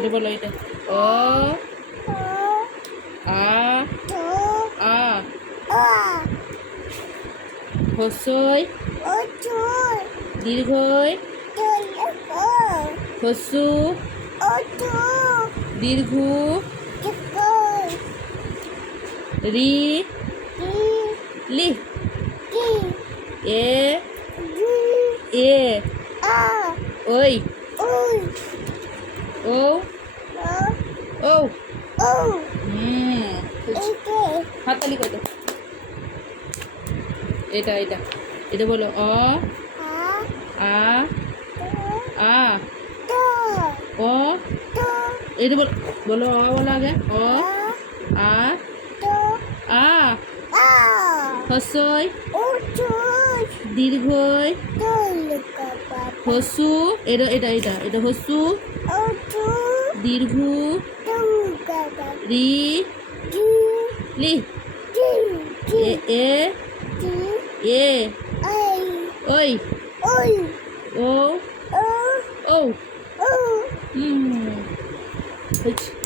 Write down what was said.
এটা বলো এটা অ আ আ হস্যই দীর্ঘই হস্যু দীর্ঘ রি লি এ এ ওই ও ও হাততালি কত এটা এটা এটা বলো অ আ আ ও এটা বলো বলো অ বলো আগে অ আ আ হস্যই দীর্ঘই হস্যু এটা এটা এটা এটা হস্যু দীর্ঘ রি লি এ এ এ ওই ও ও হয়েছে